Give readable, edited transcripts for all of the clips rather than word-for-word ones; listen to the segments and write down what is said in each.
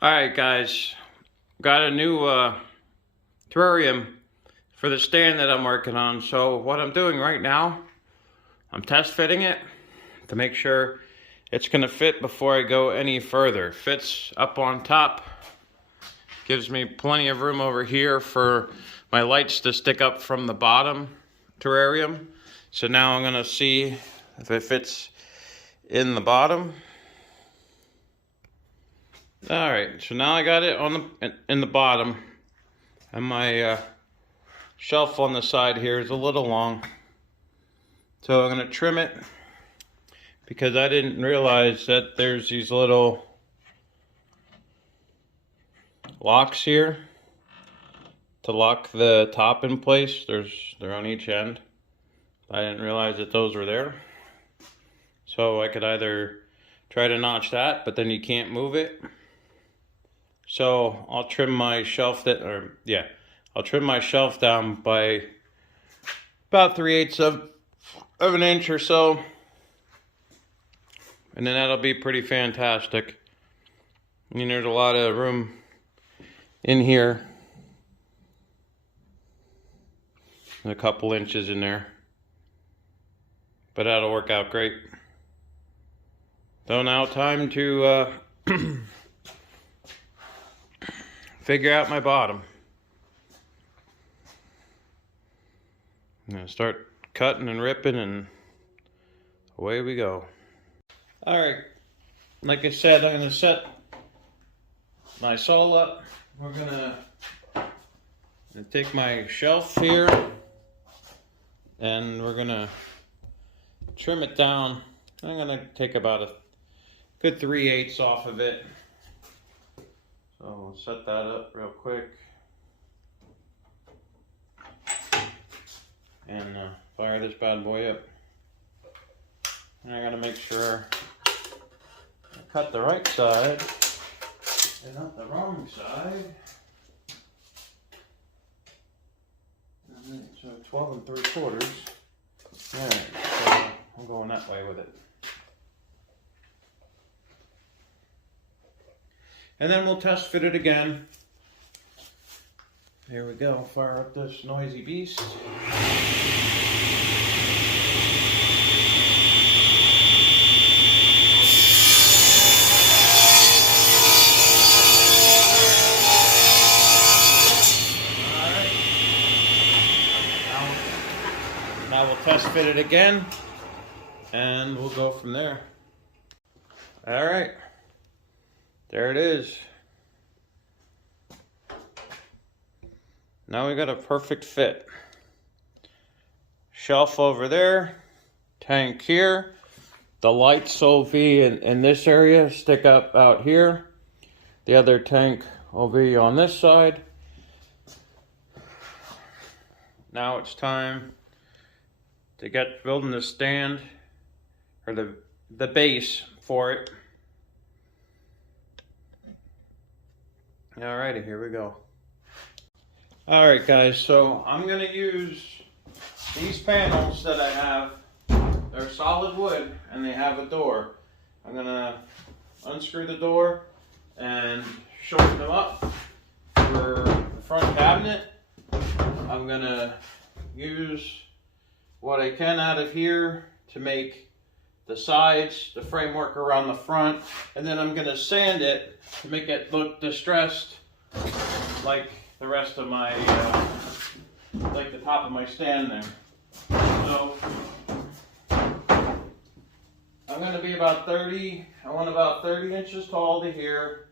Alright guys, got a new terrarium for the stand that I'm working on. So what I'm doing right now, I'm test fitting it to make sure it's going to fit before I go any further. Fits up on top, gives me plenty of room over here for my lights to stick up from the bottom terrarium. So now I'm going to see if it fits in the bottom. All right, so now I got it on in the bottom, and my shelf on the side here is a little long, so I'm gonna trim it because I didn't realize that there's these little locks here to lock the top in place. They're on each end. I didn't realize that those were there, so I could either try to notch that, but then you can't move it. So I'll trim my shelf I'll trim my shelf down by about 3/8 of an inch or so, and then that'll be pretty fantastic. I mean, there's a lot of room in here, and a couple inches in there, but that'll work out great. So now time to figure out my bottom. I'm gonna start cutting and ripping, and away we go. All right, like I said, I'm gonna set my saw up. We're gonna take my shelf here, and we're gonna trim it down. I'm gonna take about a good 3/8 off of it. So we'll set that up real quick and fire this bad boy up. And I gotta make sure I cut the right side and not the wrong side. So 12 3/4. Alright, so I'm going that way with it. And then we'll test fit it again. Here we go, fire up this noisy beast. Alright. Now we'll test fit it again, and we'll go from there. Alright. There it is. Now we got a perfect fit. Shelf over there, tank here. The lights will be in this area, stick up out here. The other tank will be on this side. Now it's time to get building the stand, or the base for it. Alrighty, here we go. Alright guys, so I'm going to use these panels that I have. They're solid wood and they have a door. I'm going to unscrew the door and shorten them up for the front cabinet. I'm going to use what I can out of here to make the sides, the framework around the front, and then I'm going to sand it to make it look distressed like the rest of my, like the top of my stand there. So I'm going to be about 30, I want about 30 inches tall to here,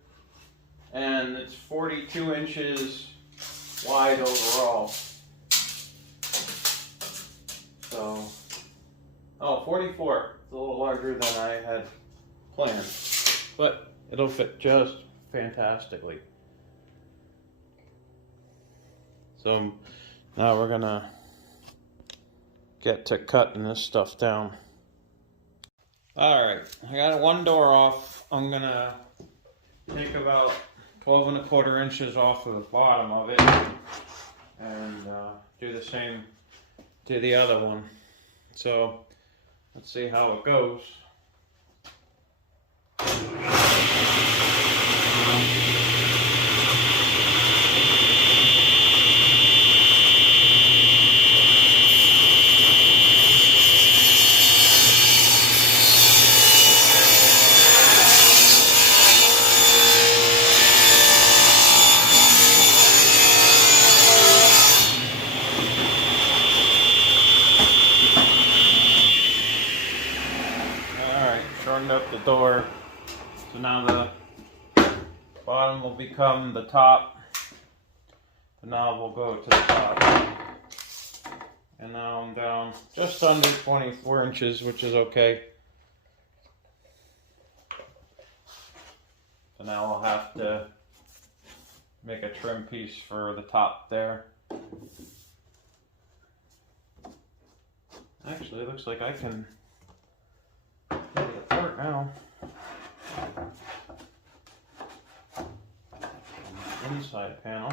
and it's 42 inches wide overall. So, 44. It's a little larger than I had planned, but it'll fit just fantastically. So now we're gonna get to cutting this stuff down. All right, I got one door off. I'm gonna take about 12 1/4 inches off of the bottom of it and do the same to the other one. So let's see how it goes. trimmed up the door. So now the bottom will become the top. The knob will go to the top. And now I'm down just under 24 inches, which is okay. So now I'll have to make a trim piece for the top there. Actually, it looks like I can get it apart now. Inside panel.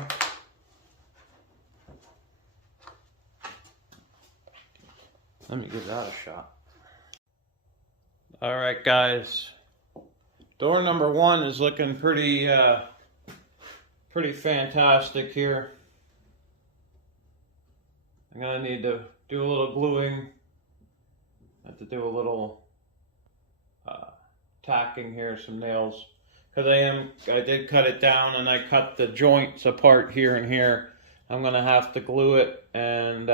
Let me give that a shot. All right, guys. Door number 1 is looking pretty fantastic here. I'm gonna need to do a little gluing. I have to do a little tacking here, some nails, because I did cut it down and I cut the joints apart here and here. I'm gonna have to glue it and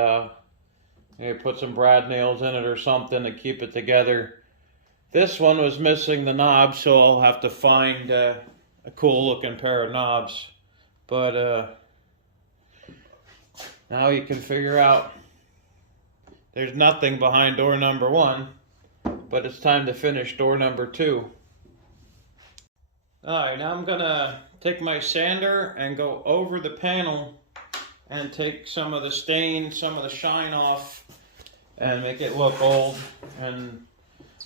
maybe put some brad nails in it or something to keep it together. This one was missing the knob, so I'll have to find a cool looking pair of knobs. But now you can figure out there's nothing behind door number 1, but it's time to finish door number 2. Alright, now I'm gonna take my sander and go over the panel and take some of the stain, some of the shine off, and make it look old and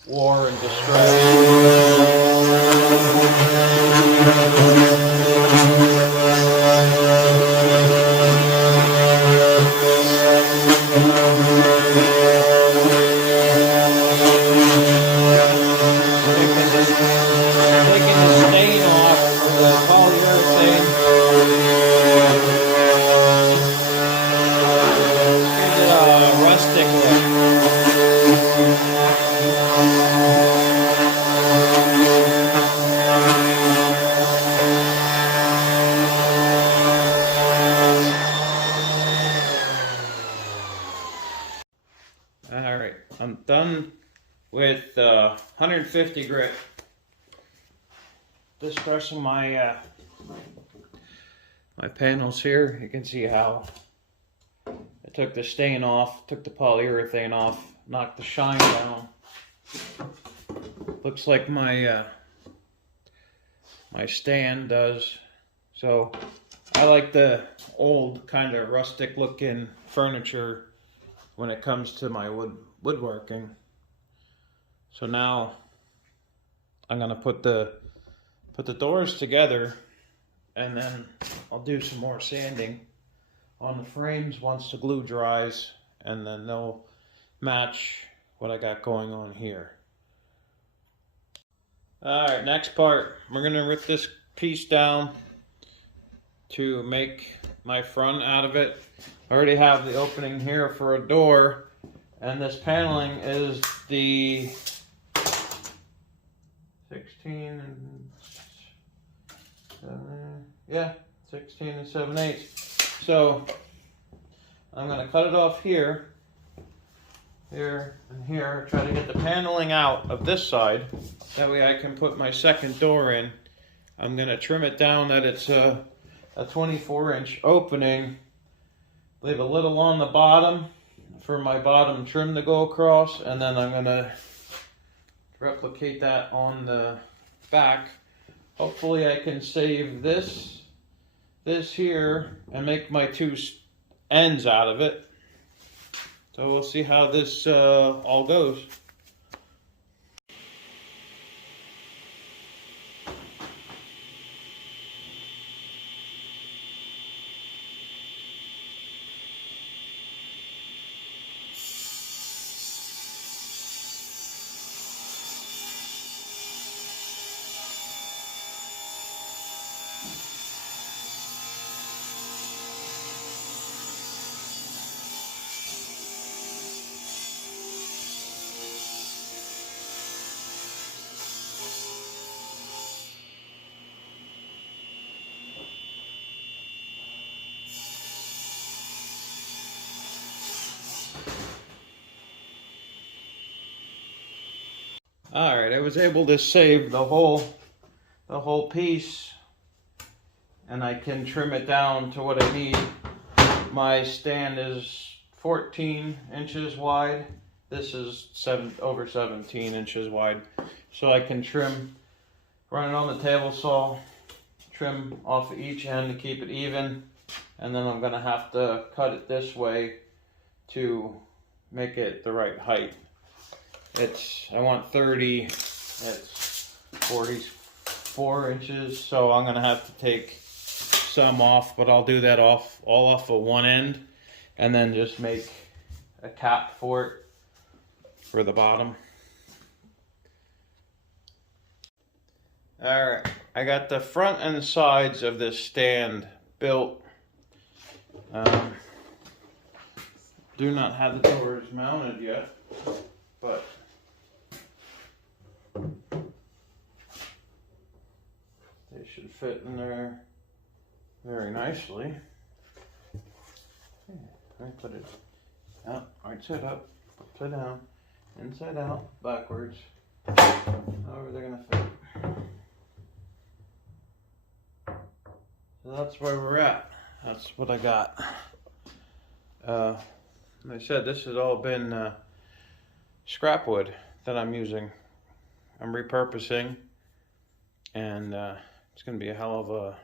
wore and taking the stain off the polyurethane. Gives it a rustic look. Alright, I'm done with 150 grit. Just pressing my my panels here. You can see how I took the stain off, took the polyurethane off, knocked the shine down. Looks like my my stand does. So I like the old kind of rustic looking furniture when it comes to my woodworking. So now I'm gonna put the doors together, and then I'll do some more sanding on the frames once the glue dries, and then they'll match what I got going on here. Alright, next part, we're gonna rip this piece down to make my front out of it. I already have the opening here for a door, and this paneling is the 16 and 7/8. So I'm gonna cut it off here, here, and here. Try to get the paneling out of this side. That way I can put my second door in. I'm gonna trim it down that it's a 24-inch opening. Leave a little on the bottom for my bottom trim to go across, and then I'm gonna replicate that on the back. Hopefully I can save this here and make my 2 ends out of it. So we'll see how this all goes. All right, I was able to save the whole piece, and I can trim it down to what I need. My stand is 14 inches wide. This is over 17 inches wide. So I can run it on the table saw, trim off of each end to keep it even. And then I'm gonna have to cut it this way to make it the right height. I want 30, it's 44 inches. So I'm gonna have to take some off, but I'll do that all off of one end, and then just make a cap for it for the bottom. All right, I got the front and the sides of this stand built. Do not have the doors mounted yet, but they should fit in there very nicely. I put it out, right side up, upside down, inside out, backwards. However they're gonna fit. So that's where we're at. That's what I got. Like I said, this has all been scrap wood that I'm using. I'm repurposing, and it's gonna be a hell of a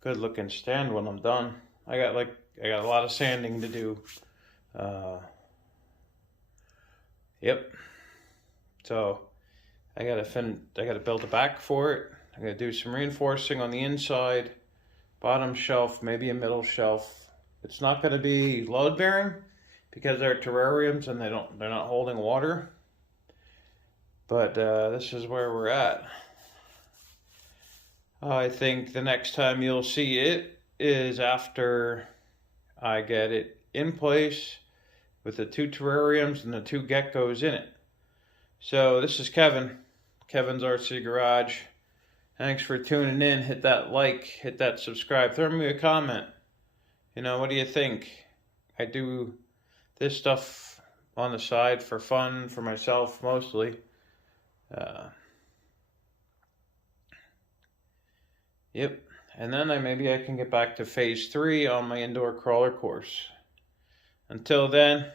good looking stand when I'm done. I got a lot of sanding to do. Yep. So I gotta build a back for it. I gotta do some reinforcing on the inside, bottom shelf, maybe a middle shelf. It's not gonna be load bearing because they're terrariums and they're not holding water. But this is where we're at. I think the next time you'll see it is after I get it in place with the 2 terrariums and the 2 geckos in it. So this is Kevin, Kevin's RC Garage. Thanks for tuning in. Hit that like, hit that subscribe, throw me a comment. You know, what do you think? I do this stuff on the side for fun, for myself mostly. Yep. And then maybe I can get back to phase 3 on my indoor crawler course. Until then,